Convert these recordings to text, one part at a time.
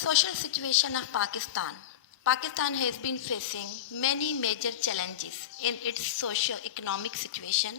social situation of Pakistan. Pakistan has been facing many major challenges in its socio-economic situation.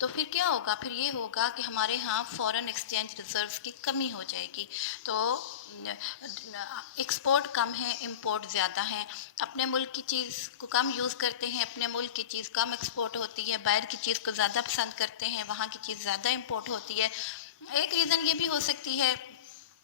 تو پھر کیا ہوگا؟ پھر یہ ہوگا کہ ہمارے ہاں فارن ایکسچینج ریزروز کی کمی ہو جائے گی، تو ایکسپورٹ کم ہے، امپورٹ زیادہ ہیں، اپنے ملک کی چیز کو کم یوز کرتے ہیں، اپنے ملک کی چیز کم ایکسپورٹ ہوتی ہے، باہر کی چیز کو زیادہ پسند کرتے ہیں، وہاں کی چیز زیادہ امپورٹ ہوتی ہے۔ ایک ریزن یہ بھی ہو سکتی ہے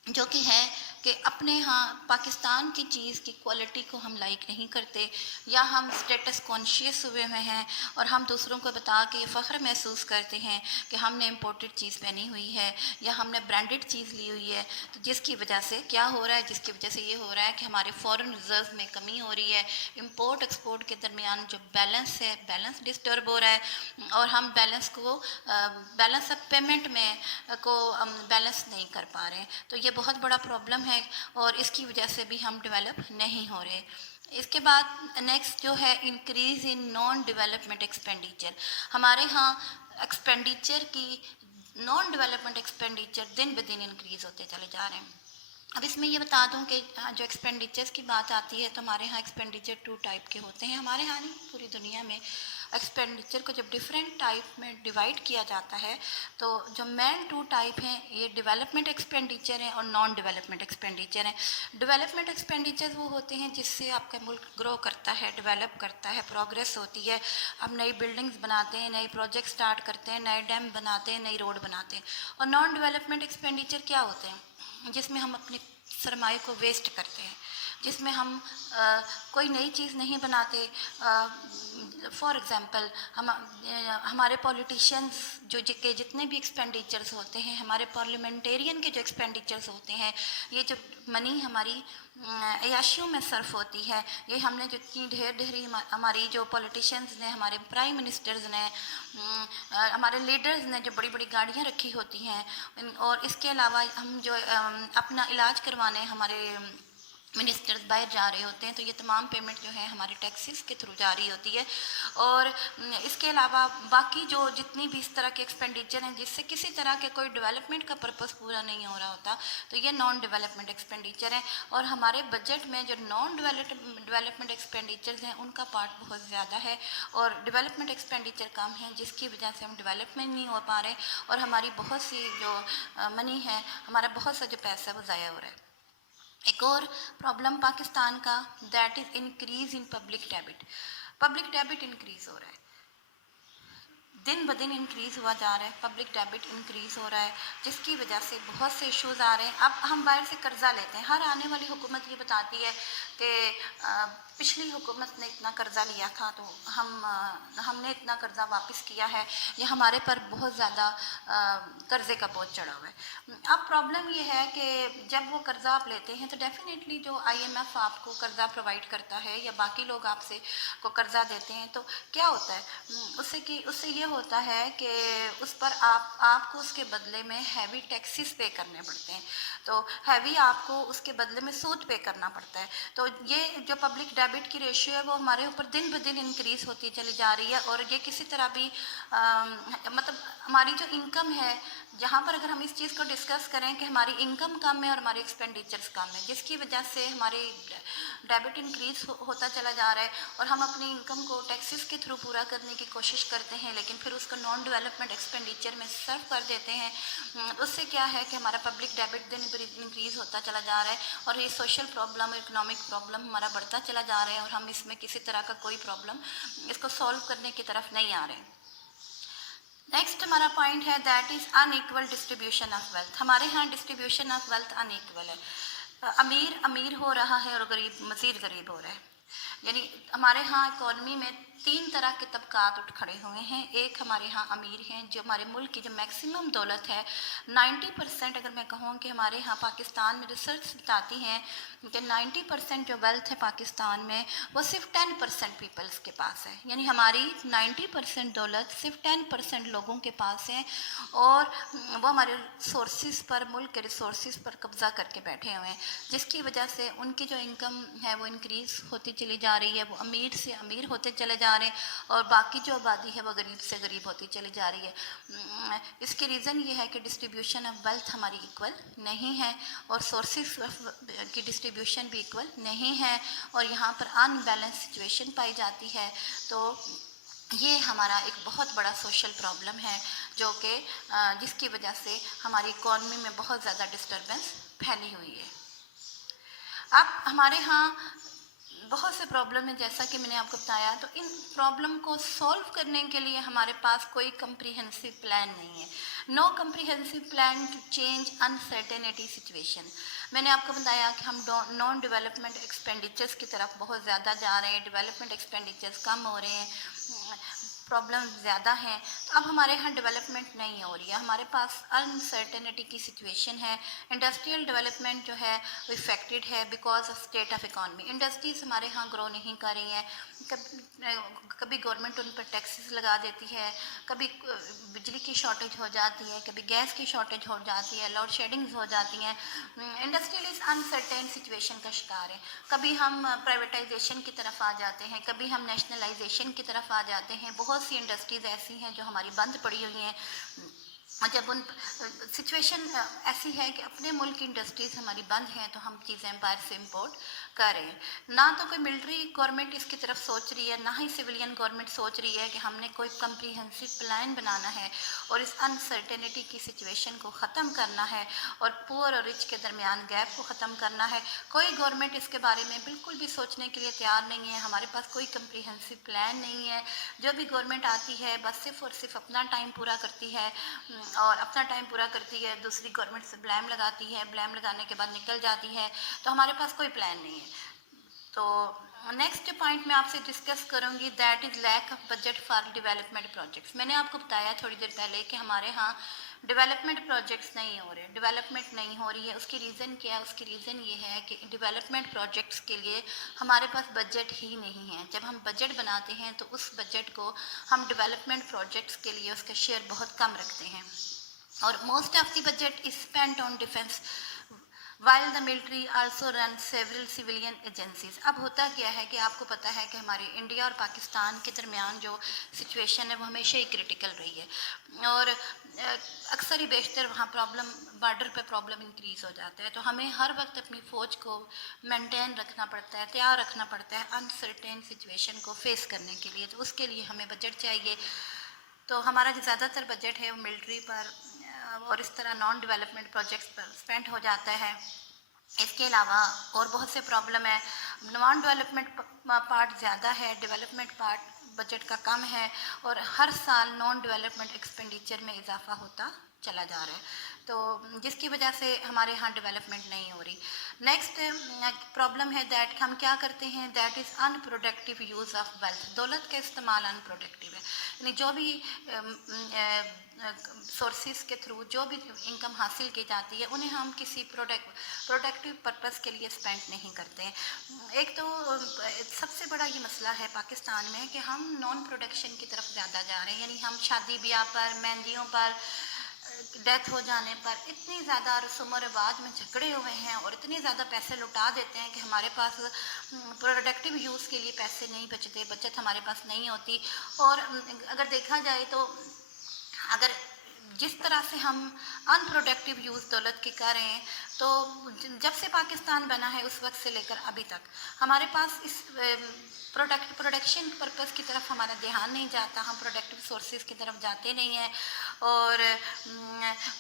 جو کہ ہے کہ اپنے ہاں پاکستان کی چیز کی کوالٹی کو ہم لائک نہیں کرتے، یا ہم اسٹیٹس کانشیس ہوئے ہوئے ہیں اور ہم دوسروں کو بتا کے یہ فخر محسوس کرتے ہیں کہ ہم نے امپورٹڈ چیز پہنی ہوئی ہے یا ہم نے برانڈڈ چیز لی ہوئی ہے، تو جس کی وجہ سے کیا ہو رہا ہے؟ جس کی وجہ سے یہ ہو رہا ہے کہ ہمارے فارن ریزرو میں کمی ہو رہی ہے، امپورٹ ایکسپورٹ کے درمیان جو بیلنس ہے، بیلنس ڈسٹرب ہو رہا ہے، اور ہم بیلنس کو بیلنس آف پیمنٹ میں کو بیلنس نہیں کر پا رہے ہیں، تو یہ بہت بڑا پرابلم ہے اور اس کی وجہ سے بھی ہم ڈیولپ نہیں ہو رہے۔ اس کے بعد نیکسٹ جو ہے increase in non development expenditure, ہمارے ہاں ایکسپینڈیچر کی نان ڈیولپمنٹ ایکسپینڈیچر دن بدن انکریز ہوتے چلے جا رہے ہیں۔ اب اس میں یہ بتا دوں کہ جو ایکسپینڈیچرس کی بات آتی ہے تو ہمارے ہاں ایکسپینڈیچر 2 ٹائپ کے ہوتے ہیں، ہمارے ہاں نہیں پوری دنیا میں ایکسپینڈیچر کو جب ڈفرینٹ ٹائپ میں ڈیوائڈ کیا جاتا ہے تو جو مین 2 ٹائپ ہیں یہ ڈیولپمنٹ ایکسپینڈیچر ہیں اور نان ڈیولپمنٹ ایکسپینڈیچر ہیں۔ ڈیولپمنٹ ایکسپینڈیچر وہ ہوتے ہیں جس سے آپ کا ملک گرو کرتا ہے، ڈیولپ کرتا ہے، پروگریس ہوتی ہے، ہم نئی بلڈنگز بناتے ہیں، نئی پروجیکٹ سٹارٹ کرتے ہیں، نئے ڈیم بناتے ہیں، نئی روڈ بناتے ہیں۔ اور نان ڈیولپمنٹ ایکسپینڈیچر کیا ہوتے ہیں؟ جس میں ہم اپنے سرمایہ کو ویسٹ کرتے ہیں، جس میں ہم کوئی نئی چیز نہیں بناتے۔ فار ایگزامپل ہمارے پولیٹیشینز کہ جتنے بھی ایکسپینڈیچرز ہوتے ہیں، ہمارے پارلیمنٹیرین کے جو ایکسپینڈیچرز ہوتے ہیں، یہ جو منی ہماری عیاشیوں میں صرف ہوتی ہے، یہ ہم نے جتنی ڈھیری ہماری جو پولیٹیشینز نے، ہمارے پرائم منسٹرز نے، ہمارے لیڈرز نے جو بڑی بڑی گاڑیاں رکھی ہوتی ہیں، اور اس کے علاوہ ہم جو اپنا علاج کروانے ہمارے منسٹرز باہر جا رہے ہوتے ہیں، تو یہ تمام پیمنٹ جو ہے ہمارے ٹیکسز کے تھرو جاری ہوتی ہے۔ اور اس کے علاوہ باقی جو جتنی بھی اس طرح کے ایکسپینڈیچر ہیں جس سے کسی طرح کے کوئی ڈیولپمنٹ کا پرپس پورا نہیں ہو رہا ہوتا، تو یہ نان ڈیولپمنٹ ایکسپینڈیچر ہیں۔ اور ہمارے بجٹ میں جو نان ڈیولپمنٹ ایکسپینڈیچرز ہیں ان کا پارٹ بہت زیادہ ہے اور ڈیولپمنٹ ایکسپینڈیچر کم ہے، جس کی وجہ سے ہم ڈیولپمنٹ نہیں ہو پا رہے اور ہماری بہت سی جو منی ہے، ہمارا بہت سا جو پیسہ ہے وہ ضائع ہو رہا ہے۔ ایک اور پرابلم پاکستان کا that is increase in public debit, public debit increase ہو رہا ہے، دن بدن انکریز ہوا جا رہا ہے، پبلک ڈیبٹ انکریز ہو رہا ہے، جس کی وجہ سے بہت سے ایشوز آ رہے ہیں۔ اب ہم باہر سے قرضہ لیتے ہیں، ہر آنے والی حکومت یہ بتاتی ہے کہ پچھلی حکومت نے اتنا قرضہ لیا تھا تو ہم نے اتنا قرضہ واپس کیا ہے، یا ہمارے پر بہت زیادہ قرضے کا بوجھ چڑھا ہوا ہے۔ اب پرابلم یہ ہے کہ جب وہ قرضہ آپ لیتے ہیں تو ڈیفینیٹلی جو IMF آپ کو قرضہ پرووائڈ کرتا ہے یا باقی لوگ آپ سے کو قرضہ دیتے ہیں تو کیا ہوتا ہے؟ اس سے یہ ہوتا ہے کہ اس پر آپ کو اس کے بدلے میں ہیوی ٹیکسز پے کرنے پڑتے ہیں، تو ہیوی آپ کو اس کے بدلے میں سود پے کرنا پڑتا ہے۔ تو یہ جو پبلک ڈیبٹ کی ریشیو ہے وہ ہمارے اوپر دن بدن انکریز ہوتی چلی جا رہی ہے، اور یہ کسی طرح بھی مطلب ہماری جو انکم ہے، جہاں پر اگر ہم اس چیز کو ڈسکس کریں کہ ہماری انکم کم ہے اور ہماری ایکسپینڈیچرز کم ہے، جس کی وجہ سے ہماری ڈیبٹ انکریز ہوتا چلا جا رہا ہے، اور ہم اپنی انکم کو ٹیکسز کے تھرو پورا کرنے کی کوشش کرتے ہیں لیکن پھر اس کو نان ڈیولپمنٹ ایکسپینڈیچر میں صرف کر دیتے ہیں۔ اس سے کیا ہے کہ ہمارا پبلک ڈیبٹ دن بدن انکریز ہوتا چلا جا رہا ہے، اور یہ سوشل پرابلم، اکنامک پرابلم ہمارا بڑھتا چلا جا رہا ہے، اور ہم اس میں کسی طرح کا کوئی پرابلم اس کو سولو کرنے کی طرف نہیں آ رہے۔ نیکسٹ ہمارا پوائنٹ ہے that is in equal distribution of wealth, ہمارے ہاں distribution of wealth in equal ہے، امیر ہو رہا ہے اور غریب مزید غریب ہو رہا ہے۔ یعنی ہمارے ہاں اکانومی میں 3 طرح کے طبقات اٹھ کھڑے ہوئے ہیں۔ ایک ہمارے ہاں امیر ہیں، جو ہمارے ملک کی جو میکسیمم دولت ہے 90%، اگر میں کہوں کہ ہمارے ہاں پاکستان میں ریسرچ بتاتی ہیں کہ 90% جو ویلتھ ہے پاکستان میں وہ صرف 10% پیپلز کے پاس ہے، یعنی ہماری 90% دولت صرف 10% لوگوں کے پاس ہے، اور وہ ہمارے سورسز پر، ملک کے ریسورسز پر قبضہ کر کے بیٹھے ہوئے ہیں، جس کی وجہ سے ان کی جو انکم ہے وہ انکریز ہوتی چلی جا رہی ہے، وہ امیر سے امیر ہوتے چلے جا رہے ہیں، اور باقی جو آبادی ہے وہ غریب سے غریب ہوتی چلی جا رہی ہے۔ اس کی ریزن یہ ہے کہ ڈسٹریبیوشن آف ویلتھ ہماری ایکول نہیں ہے، اور سورسز کی ڈسٹریبیوشن بھی ایکول نہیں ہے، اور یہاں پر ان بیلنس سچویشن پائی جاتی ہے۔ تو یہ ہمارا ایک بہت بڑا سوشل پرابلم ہے جو کہ جس کی وجہ سے ہماری اکانومی میں بہت زیادہ ڈسٹربنس پھیلی ہوئی ہے۔ اب ہمارے ہاں بہت سے پرابلم ہیں، جیسا کہ میں نے آپ کو بتایا، تو ان پرابلم کو سولو کرنے کے لیے ہمارے پاس کوئی کمپریہنسو پلان نہیں ہے۔ No comprehensive plan to change uncertainty situation. میں نے آپ کو بتایا کہ ہم نان ڈیولپمنٹ ایکسپینڈیچرز کی طرف بہت زیادہ جا رہے ہیں، ڈیولپمنٹ ایکسپینڈیچرز کم ہو رہے ہیں، پرابلم زیادہ ہیں، تو اب ہمارے یہاں ڈیولپمنٹ نہیں ہو رہی ہے، ہمارے پاس انسرٹینٹی کی سچویشن ہے۔ انڈسٹریل ڈیولپمنٹ جو ہے وہ افیکٹڈ ہے because of state of economy. Industries ہمارے ہاں گرو نہیں کر رہی ہیں، کبھی گورنمنٹ ان پر ٹیکسز لگا دیتی ہے، کبھی بجلی کی شارٹیج ہو جاتی ہے، کبھی گیس کی شارٹیج ہو جاتی ہے، لوڈ شیڈنگز ہو جاتی ہیں۔ انڈسٹریل اس انسرٹین سچویشن کا شکار ہے۔ کبھی ہم پرائیویٹائزیشن کی طرف آ جاتے ہیں، کبھی ہم نیشنلائزیشن کی طرف آ جاتے ہیں۔ بہت سی انڈسٹریز ایسی ہیں جو ہماری بند پڑی ہوئی ہیں، جب ان سچویشن ایسی ہے کہ اپنے ملک کی انڈسٹریز ہماری بند ہیں تو ہم چیزیں باہر سے امپورٹ کر رہے ہیں۔ نہ تو کوئی ملٹری گورنمنٹ اس کی طرف سوچ رہی ہے، نہ ہی سویلین گورنمنٹ سوچ رہی ہے کہ ہم نے کوئی کمپریہنسو پلان بنانا ہے اور اس انسرٹینٹی کی سچویشن کو ختم کرنا ہے اور پور اور رچ کے درمیان گیپ کو ختم کرنا ہے۔ کوئی گورنمنٹ اس کے بارے میں بالکل بھی سوچنے کے لیے تیار نہیں ہے، ہمارے پاس کوئی کمپریہنسو پلان نہیں ہے۔ جو بھی گورنمنٹ آتی ہے بس صرف اور صرف اپنا ٹائم پورا کرتی ہے، اور اپنا ٹائم پورا کرتی ہے، دوسری گورنمنٹ سے بلیم لگاتی ہے، بلیم لگانے کے بعد نکل جاتی ہے، تو ہمارے پاس کوئی پلان نہیں ہے۔ تو نیکسٹ پوائنٹ میں آپ سے ڈسکس کروں گی، that is lack of budget for development projects. میں نے آپ کو بتایا تھوڑی دیر پہلے کہ ہمارے ہاں ڈیولپمنٹ پروجیکٹس نہیں ہو رہے، ڈیولپمنٹ نہیں ہو رہی ہے۔ اس کی ریزن کیا ہے؟ اس کی ریزن یہ ہے کہ ڈیولپمنٹ پروجیکٹس کے لیے ہمارے پاس بجٹ ہی نہیں ہے۔ جب ہم بجٹ بناتے ہیں تو اس بجٹ کو ہم ڈیولپمنٹ پروجیکٹس کے لیے اس کا شیئر بہت کم رکھتے ہیں، اور most of the budget is spent on defence while the military also runs several civilian agencies۔ اب ہوتا کیا ہے کہ آپ کو پتہ ہے کہ ہمارے انڈیا اور پاکستان کے درمیان جو سچویشن ہے وہ ہمیشہ ہی کرٹیکل رہی ہے، اور اکثر ہی بیشتر وہاں پرابلم بارڈر پہ پرابلم انکریز ہو جاتا ہے، تو ہمیں ہر وقت اپنی فوج کو مینٹین رکھنا پڑتا ہے، تیار رکھنا پڑتا ہے انسرٹین سچویشن کو فیس کرنے کے لیے، تو اس کے لیے ہمیں بجٹ چاہیے۔ تو ہمارا جو زیادہ تر بجٹ ہے وہ ملٹری پر اور اس طرح نان ڈیولپمنٹ پروجیکٹس پر اسپینڈ ہو جاتا ہے۔ اس کے علاوہ اور بہت سے پرابلم ہے، نان ڈیولپمنٹ پارٹ زیادہ ہے، ڈیولپمنٹ پارٹ بجٹ کا کم ہے، اور ہر سال نان ڈیولپمنٹ ایکسپینڈیچر میں اضافہ ہوتا چلا جا رہا ہے، تو جس کی وجہ سے ہمارے ہاں ڈیولپمنٹ نہیں ہو رہی۔ نیکسٹ پرابلم ہے دیٹ ہم کیا کرتے ہیں، that is in productive use of wealth. دولت کا استعمال ان پروڈکٹیو ہے، یعنی جو بھی سورسز کے تھرو جو بھی انکم حاصل کی جاتی ہے انہیں ہم کسی پروڈکٹیو پرپس کے لیے اسپینڈ نہیں کرتے ہیں۔ ایک تو سب سے بڑا یہ مسئلہ ہے پاکستان میں کہ ہم نان پروڈکشن کی طرف زیادہ جا رہے ہیں، یعنی ہم شادی بیاہ پر، مہندیوں پر، ڈیتھ ہو جانے پر اتنی زیادہ رسوم و رواج میں جھگڑے ہوئے ہیں اور اتنے زیادہ پیسے لٹا دیتے ہیں کہ ہمارے پاس پروڈکٹیو یوز کے لیے پیسے نہیں بچتے، بچت ہمارے پاس نہیں ہوتی۔ اور اگر دیکھا جائے تو اگر جس طرح سے ہم ان پروڈکٹیو یوز دولت کی کر رہے ہیں، تو جب سے پاکستان بنا ہے اس وقت سے لے کر ابھی تک ہمارے پاس اس پروڈکشن پرپس کی طرف ہمارا دھیان نہیں جاتا، ہم پروڈکٹیو سورسز کی طرف جاتے نہیں ہیں۔ اور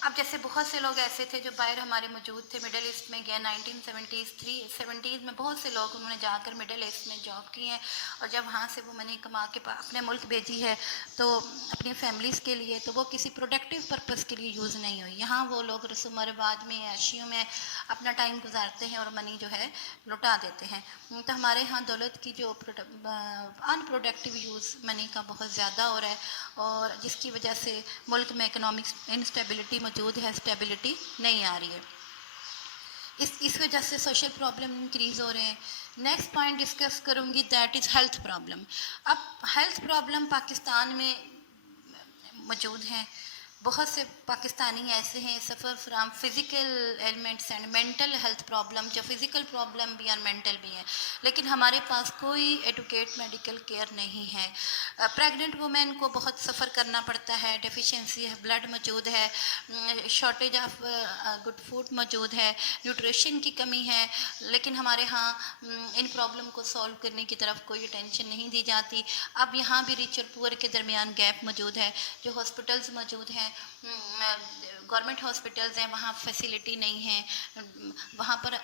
اب جیسے بہت سے لوگ ایسے تھے جو باہر ہمارے موجود تھے، مڈل ایسٹ میں گئے 1970s میں بہت سے لوگ انہوں نے جا کر مڈل ایسٹ میں جاب کی ہیں، اور جب وہاں سے وہ منی کما کے اپنے ملک بھیجی ہے تو اپنی فیملیز کے لیے، تو وہ کسی پروڈکٹیو پرپس کے لیے یوز نہیں ہوئی۔ یہاں وہ لوگ رسوم و رواج میں، عیاشیوں میں اپنا ٹائم گزارتے ہیں اور منی جو ہے لٹا دیتے ہیں۔ تو ہمارے ہاں دولت کی جو ان پروڈکٹیو یوز منی کا بہت زیادہ ہو رہا ہے، اور جس کی وجہ سے ملک میں اکنامک انسٹیبلٹی موجود ہے، اسٹیبلٹی نہیں آ رہی ہے، اس وجہ سے سوشل پرابلم انکریز ہو رہے ہیں۔ نیکسٹ پوائنٹ ڈسکس کروں گی، دیٹ از ہیلتھ پرابلم۔ اب ہیلتھ پرابلم پاکستان میں موجود ہیں، بہت سے پاکستانی ایسے ہیں suffer from physical elements and mental health problem, جو فزیکل پرابلم بھی اور مینٹل بھی ہیں، لیکن ہمارے پاس کوئی ایڈوکیٹ میڈیکل کیئر نہیں ہے۔ پریگننٹ وومین کو بہت سفر کرنا پڑتا ہے، ڈیفیشنسی ہے، بلڈ موجود ہے، شارٹیج آف گڈ فوڈ موجود ہے، نیوٹریشن کی کمی ہے، لیکن ہمارے ہاں ان پرابلم کو سولو کرنے کی طرف کوئی اٹینشن نہیں دی جاتی۔ اب یہاں بھی ریچ اور پور کے درمیان گیپ موجود ہے، جو ہاسپٹلز موجود ہیں، گورنمنٹ ہاسپٹلز ہیں، وہاں فیسیلٹی نہیں ہے، وہاں پر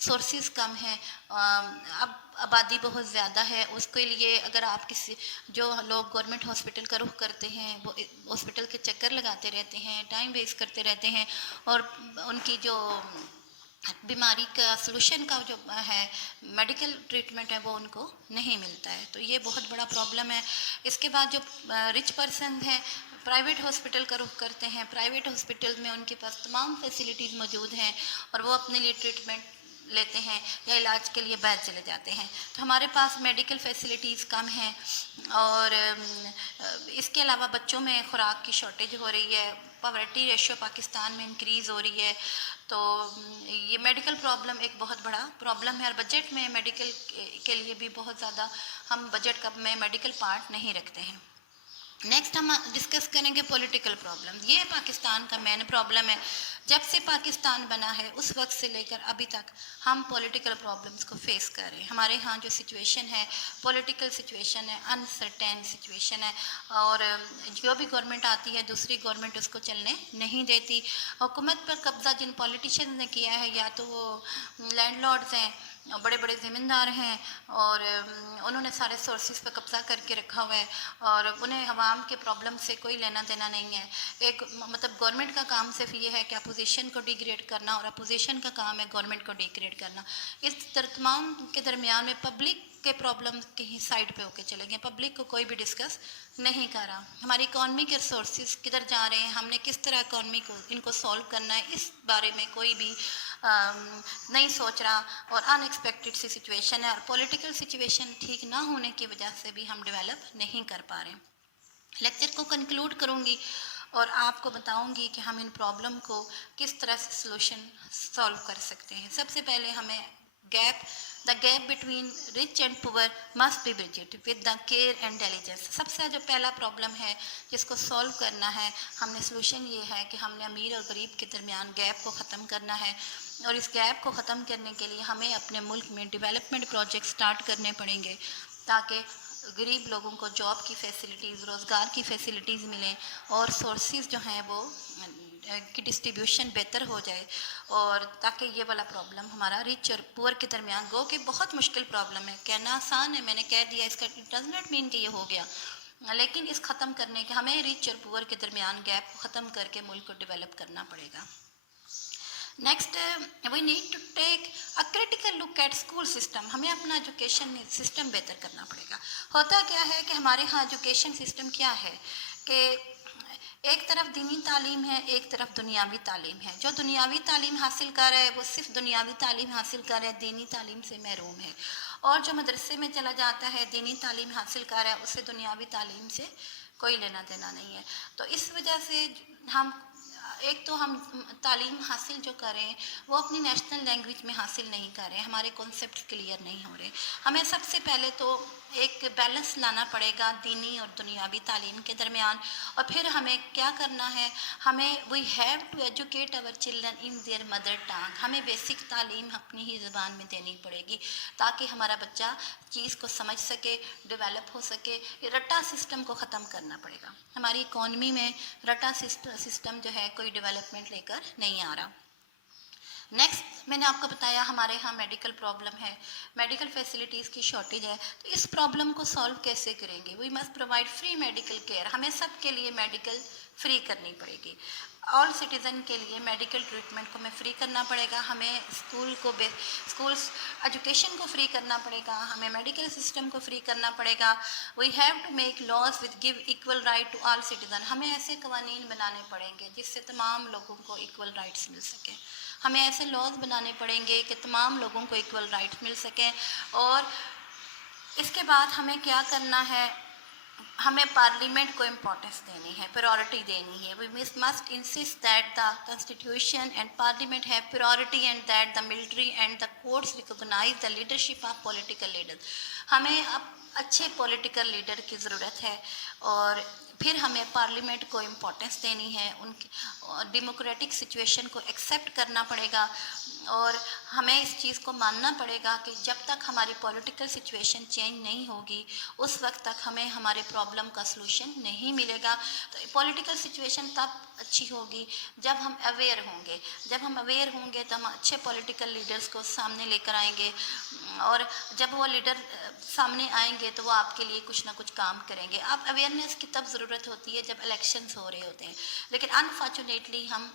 سورسز کم ہیں، اب آبادی بہت زیادہ ہے، اس کے لیے اگر آپ کسی جو لوگ گورنمنٹ ہاسپٹل کا رخ کرتے ہیں وہ ہاسپٹل کے چکر لگاتے رہتے ہیں، ٹائم ویسٹ کرتے رہتے ہیں، اور ان کی جو بیماری کا سلوشن کا جو ہے میڈیکل ٹریٹمنٹ ہے وہ ان کو نہیں ملتا ہے، تو یہ بہت بڑا پرابلم ہے۔ اس کے بعد جو رچ پرسن ہیں پرائیویٹ ہاسپٹل کا رخ کرتے ہیں، پرائیویٹ ہاسپٹل میں ان کے پاس تمام فیسلٹیز موجود ہیں اور وہ اپنے لیے ٹریٹمنٹ لیتے ہیں یا علاج کے لیے باہر چلے جاتے ہیں، تو ہمارے پاس میڈیکل فیسلٹیز کم ہیں، اور اس کے علاوہ بچوں میں خوراک کی شارٹیج ہو رہی ہے، پاورٹی ریشو پاکستان میں انکریز ہو رہی ہے، تو یہ میڈیکل پرابلم ایک بہت بڑا پرابلم ہے، اور بجٹ میں میڈیکل کے لیے بھی بہت زیادہ ہم بجٹ میں میڈیکل پارٹ نہیں رکھتے ہیں۔ نیکسٹ ہم ڈسکس کریں گے پولیٹیکل پرابلم۔ یہ پاکستان کا مین پرابلم ہے، جب سے پاکستان بنا ہے اس وقت سے لے کر ابھی تک ہم پولیٹیکل پرابلمس کو فیس کر رہے ہیں۔ ہمارے ہاں جو سچویشن ہے پولیٹیکل سچویشن ہے، انسرٹین سچویشن ہے، اور جو بھی گورنمنٹ آتی ہے دوسری گورنمنٹ اس کو چلنے نہیں دیتی۔ حکومت پر قبضہ جن پولیٹیشین نے کیا ہے، یا تو وہ لینڈ لارڈز ہیں، بڑے بڑے زمیندار ہیں، اور انہوں نے سارے سورسز پہ قبضہ کر کے رکھا ہوا ہے، اور انہیں عوام کے پرابلم سے کوئی لینا دینا نہیں ہے۔ ایک مطلب گورنمنٹ کا کام صرف یہ ہے کہ اپوزیشن کو ڈیگریڈ کرنا، اور اپوزیشن کا کام ہے گورنمنٹ کو ڈیگریڈ کرنا۔ اس تمام کے درمیان میں پبلک کے پرابلم کی ہی سائڈ پہ ہو کے چلے گئے، پبلک کو کوئی بھی ڈسکس نہیں کر رہا۔ ہماری اکانومی کے ریسورسز کدھر جا رہے ہیں، ہم نے کس طرح اکانومی کو ان کو سولو کرنا ہے، اس بارے میں کوئی بھی نہیں سوچ رہا، اور ان ایکسپیکٹڈ سی سچویشن ہے، اور پولیٹیکل سچویشن ٹھیک نہ ہونے کی وجہ سے بھی ہم ڈیولپ نہیں کر پا رہے۔ لیکچر کو کنکلوڈ کروں گی اور آپ کو بتاؤں گی کہ ہم ان پرابلم کو کس طرح سے سلوشن سولو کر سکتے ہیں۔ سب سے پہلے ہمیں the gap between rich and poor must be bridged with the care and diligence. سب سے جو پہلا پرابلم ہے جس کو سولو کرنا ہے، ہم نے سلوشن یہ ہے کہ ہم نے امیر اور غریب کے درمیان گیپ کو ختم کرنا ہے، اور اس گیپ کو ختم کرنے کے لیے ہمیں اپنے ملک میں ڈیولپمنٹ پروجیکٹ سٹارٹ کرنے پڑیں گے، تاکہ غریب لوگوں کو جاب کی فیسلٹیز، روزگار کی فیسلٹیز ملیں، اور سورسز جو ہیں وہ کی ڈسٹریبیوشن بہتر ہو جائے، اور تاکہ یہ والا پرابلم ہمارا ریچ اور پور کے درمیان گو کہ بہت مشکل پرابلم ہے، کہنا آسان ہے، میں نے کہہ دیا، اس کا اٹ ڈز ناٹ مین کہ یہ ہو گیا، لیکن اس ختم کرنے کے ہمیں ریچ اور پور کے درمیان گیپ کو ختم کر کے ملک کو ڈیولپ کرنا پڑے گا۔ Next we need to take a critical look at school system. ہمیں اپنا ایجوکیشن سسٹم بہتر کرنا پڑے گا۔ ہوتا کیا ہے کہ ہمارے ہاں ایجوکیشن سسٹم کیا ہے کہ ایک طرف دینی تعلیم ہے، ایک طرف دنیاوی تعلیم ہے۔ جو دنیاوی تعلیم حاصل کر رہا ہے وہ صرف دنیاوی تعلیم حاصل کر رہا ہے، دینی تعلیم سے محروم ہے، اور جو مدرسے میں چلا جاتا ہے دینی تعلیم حاصل کر رہا ہے اسے دنیاوی تعلیم سے کوئی لینا دینا نہیں ہے۔ تو اس وجہ سے ہم ایک تو ہم تعلیم حاصل جو کر رہے ہیں وہ اپنی نیشنل لینگویج میں حاصل نہیں کر رہے ہیں، ہمارے کانسیپٹ کلیئر نہیں ہو رہے۔ ہمیں سب سے پہلے تو ایک بیلنس لانا پڑے گا دینی اور دنیاوی تعلیم کے درمیان، اور پھر ہمیں کیا کرنا ہے، ہمیں we have to educate our children in their mother tongue. ہمیں بیسک تعلیم اپنی ہی زبان میں دینی پڑے گی تاکہ ہمارا بچہ چیز کو سمجھ سکے، ڈیولپ ہو سکے۔ یہ رٹا سسٹم کو ختم کرنا پڑے گا۔ ہماری اکانومی میں رٹا سسٹم جو ہے کوئی ڈیولپمنٹ لے کر نہیں آ رہا۔ نیکسٹ میں نے آپ کو بتایا ہمارے ہاں میڈیکل پرابلم ہے، میڈیکل فیسلٹیز کی شارٹیج ہے، تو اس پرابلم کو سالو کیسے کریں گے؟ We must provide free medical care. ہمیں سب کے لیے میڈیکل فری کرنی پڑے گی، آل سٹیزن کے لیے میڈیکل ٹریٹمنٹ کو ہمیں فری کرنا پڑے گا، ہمیں اسکولس ایجوکیشن کو فری کرنا پڑے گا، ہمیں میڈیکل سسٹم کو فری کرنا پڑے گا۔ We have to make laws with give equal right to all citizen. ہمیں ایسے قوانین بنانے پڑیں گے جس سے تمام لوگوں کو ایکول رائٹس مل سکیں، ہمیں ایسے لاز بنانے پڑیں گے کہ تمام لوگوں کو ایکول رائٹس مل سکیں۔ اور اس کے بعد ہمیں کیا کرنا ہے، ہمیں پارلیمنٹ کو امپورٹنس دینی ہے، پریورٹی دینی ہے. We must insist that the constitution and parliament have priority and that the military and the courts recognise the leadership of political leader. ہمیں اب اچھے پولیٹیکل لیڈر کی ضرورت ہے، اور پھر ہمیں پارلیمنٹ کو امپورٹنس دینی ہے، ان کی ڈیموکریٹک سچویشن کو ایکسیپٹ کرنا پڑے گا، اور ہمیں اس چیز کو ماننا پڑے گا کہ جب تک ہماری پولیٹیکل سچویشن چینج نہیں ہوگی اس وقت تک ہمیں ہمارے پرابلم کا سلوشن نہیں ملے گا. تو پولیٹیکل سچویشن تب اچھی ہوگی جب ہم اویئر ہوں گے. جب ہم اویئر ہوں گے تو ہم اچھے پولیٹیکل لیڈرز کو سامنے لے کر آئیں گے، اور جب وہ لیڈر سامنے آئیں گے تو وہ آپ کے لیے کچھ نہ کچھ کام کریں گے. اب اویئرنیس کی تب ضرورت ہوتی ہے جب الیکشنز ہو رہے ہوتے ہیں، لیکن انفارچونیٹلی ہم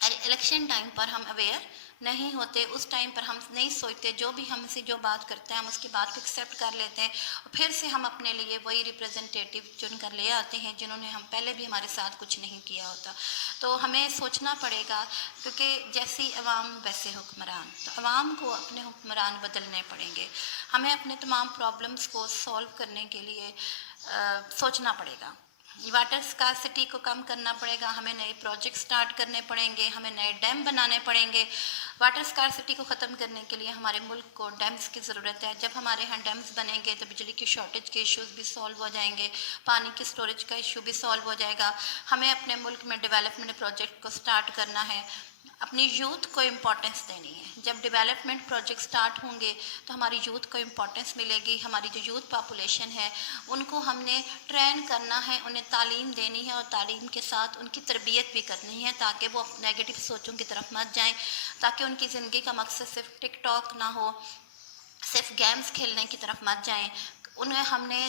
الیکشن ٹائم پر ہم اویئر نہیں ہوتے. اس ٹائم پر ہم نہیں سوچتے، جو بھی ہم سے جو بات کرتے ہیں ہم اس کی بات کو ایکسیپٹ کر لیتے ہیں، اور پھر سے ہم اپنے لیے وہی ریپرزنٹیٹیو چن کر لے آتے ہیں جنہوں نے ہم پہلے بھی ہمارے ساتھ کچھ نہیں کیا ہوتا. تو ہمیں سوچنا پڑے گا، کیونکہ جیسی عوام ویسے حکمران. تو عوام کو اپنے حکمران بدلنے پڑیں گے. ہمیں اپنے تمام پرابلمس کو سولو کرنے کے لیے سوچنا پڑے گا. واٹر اسکارسٹی کو کم کرنا پڑے گا، ہمیں نئے پروجیکٹ سٹارٹ کرنے پڑیں گے، ہمیں نئے ڈیم بنانے پڑیں گے. واٹر اسکارسٹی کو ختم کرنے کے لیے ہمارے ملک کو ڈیمز کی ضرورت ہے. جب ہمارے یہاں ڈیمز بنیں گے تو بجلی کی شارٹیج کے ایشوز بھی سالو ہو جائیں گے، پانی کی اسٹوریج کا ایشو بھی سالو ہو جائے گا. ہمیں اپنے ملک میں ڈیولپمنٹ پروجیکٹ کو سٹارٹ کرنا ہے، اپنی یوتھ کو امپورٹنس دینی ہے. جب ڈیولپمنٹ پروجیکٹ سٹارٹ ہوں گے تو ہماری یوتھ کو امپورٹنس ملے گی. ہماری جو یوتھ پاپولیشن ہے ان کو ہم نے ٹرین کرنا ہے، انہیں تعلیم دینی ہے، اور تعلیم کے ساتھ ان کی تربیت بھی کرنی ہے تاکہ وہ نیگیٹو سوچوں کی طرف مت جائیں، تاکہ ان کی زندگی کا مقصد صرف ٹک ٹاک نہ ہو، صرف گیمز کھیلنے کی طرف مت جائیں. انہیں ہم نے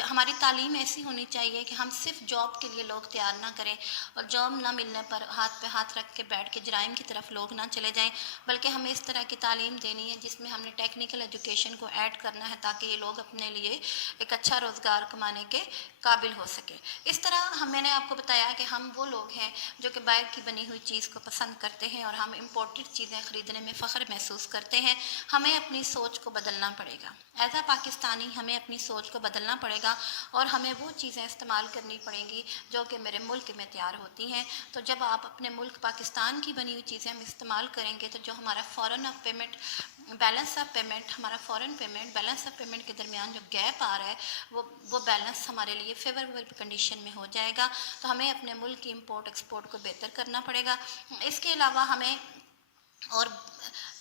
ہماری تعلیم ایسی ہونی چاہیے کہ ہم صرف جاب کے لیے لوگ تیار نہ کریں، اور جاب نہ ملنے پر ہاتھ پہ ہاتھ رکھ کے بیٹھ کے جرائم کی طرف لوگ نہ چلے جائیں، بلکہ ہمیں اس طرح کی تعلیم دینی ہے جس میں ہم نے ٹیکنیکل ایجوکیشن کو ایڈ کرنا ہے تاکہ یہ لوگ اپنے لیے ایک اچھا روزگار کمانے کے قابل ہو سکے. اس طرح میں نے آپ کو بتایا کہ ہم وہ لوگ ہیں جو کہ باہر کی بنی ہوئی چیز کو پسند کرتے ہیں، اور ہم امپورٹڈ چیزیں خریدنے میں فخر محسوس کرتے ہیں. ہمیں اپنی سوچ کو بدلنا پڑے گا. ایز اے پاکستانی ہمیں اپنی سوچ کو بدلنا پڑے گا، اور ہمیں وہ چیزیں استعمال کرنی پڑیں گی جو کہ میرے ملک میں تیار ہوتی ہیں. تو جب آپ اپنے ملک پاکستان کی بنی ہوئی چیزیں ہم استعمال کریں گے تو جو ہمارا foreign of payment balance of payment, ہمارا foreign payment balance of payment کے درمیان جو گیپ آ رہا ہے وہ بیلنس ہمارے لیے فیوریبل کنڈیشن میں ہو جائے گا. تو ہمیں اپنے ملک کی امپورٹ ایکسپورٹ کو بہتر کرنا پڑے گا. اس کے علاوہ ہمیں اور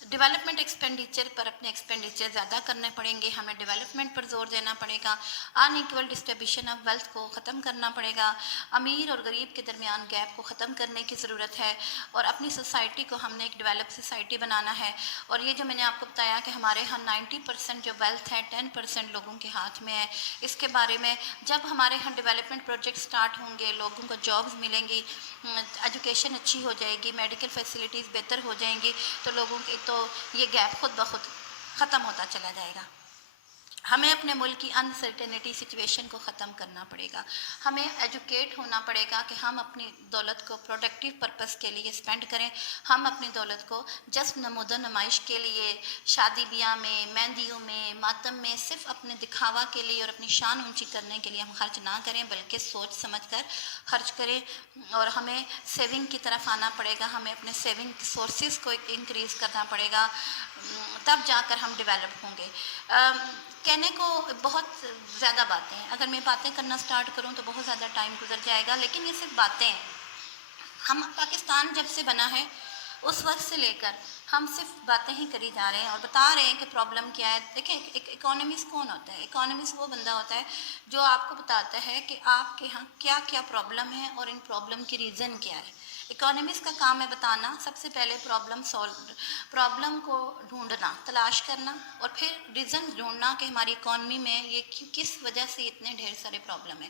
ڈیولپمنٹ ایکسپینڈیچر پر اپنے ایکسپینڈیچر زیادہ کرنے پڑیں گے. ہمیں ڈیولپمنٹ پر زور دینا پڑے گا. ان ایکول ڈسٹریبیوشن آف ویلتھ کو ختم کرنا پڑے گا. امیر اور غریب کے درمیان گیپ کو ختم کرنے کی ضرورت ہے، اور اپنی سوسائٹی کو ہم نے ایک ڈیولپ سوسائٹی بنانا ہے. اور یہ جو میں نے آپ کو بتایا کہ ہمارے یہاں 90% جو ویلتھ ہے 10% لوگوں کے ہاتھ میں ہے، اس کے بارے میں جب ہمارے یہاں ڈیولپمنٹ پروجیکٹ سٹارٹ ہوں گے، لوگوں کو جابز ملیں گی، ایجوکیشن اچھی ہو جائے گی، میڈیکل فیسلٹیز بہتر ہو جائیں گی، تو لوگوں کی تو یہ گیپ خود بخود ختم ہوتا چلا جائے گا. ہمیں اپنے ملک کی انسرٹینٹی سچویشن کو ختم کرنا پڑے گا. ہمیں ایجوکیٹ ہونا پڑے گا کہ ہم اپنی دولت کو پروڈکٹیو پرپس کے لیے اسپینڈ کریں. ہم اپنی دولت کو جسٹ نمود و نمائش کے لیے، شادی بیاہ میں، مہندیوں میں، ماتم میں صرف اپنے دکھاوا کے لیے اور اپنی شان اونچی کرنے کے لیے ہم خرچ نہ کریں، بلکہ سوچ سمجھ کر خرچ کریں. اور ہمیں سیونگ کی طرف آنا پڑے گا. ہمیں اپنے سیونگ سورسز کو انکریز کرنا پڑے گا، تب جا کر ہم ڈیولپ ہوں گے. کہنے کو بہت زیادہ باتیں ہیں، اگر میں باتیں کرنا سٹارٹ کروں تو بہت زیادہ ٹائم گزر جائے گا، لیکن یہ صرف باتیں ہیں. ہم پاکستان جب سے بنا ہے اس وقت سے لے کر ہم صرف باتیں ہی کری جا رہے ہیں اور بتا رہے ہیں کہ پرابلم کیا ہے. دیکھیں ایک اکانومسٹ کون ہوتا ہے؟ اکانومسٹ وہ بندہ ہوتا ہے جو آپ کو بتاتا ہے کہ آپ کے ہاں کیا کیا پرابلم ہے اور ان پرابلم کی ریزن کیا ہے. اکانومسٹ کا کام ہے بتانا، سب سے پہلے پرابلم کو ڈھونڈنا، تلاش کرنا، اور پھر ریزن ڈھونڈنا کہ ہماری اکانومی میں یہ کس وجہ سے اتنے ڈھیر سارے پرابلم ہیں،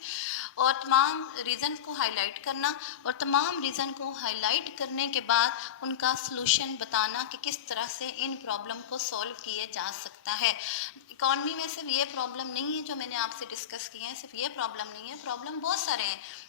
اور تمام ریزن کو ہائی لائٹ کرنا، اور تمام ریزن کو ہائی لائٹ کرنے کے بعد ان کا سلوشن بتانا کہ کس طرح سے ان پرابلم کو سولو کیا جا سکتا ہے. اکانومی میں صرف یہ پرابلم نہیں ہے جو میں نے آپ سے ڈسکس کیے ہیں، صرف یہ پرابلم نہیں ہے، پرابلم بہت سارے ہیں.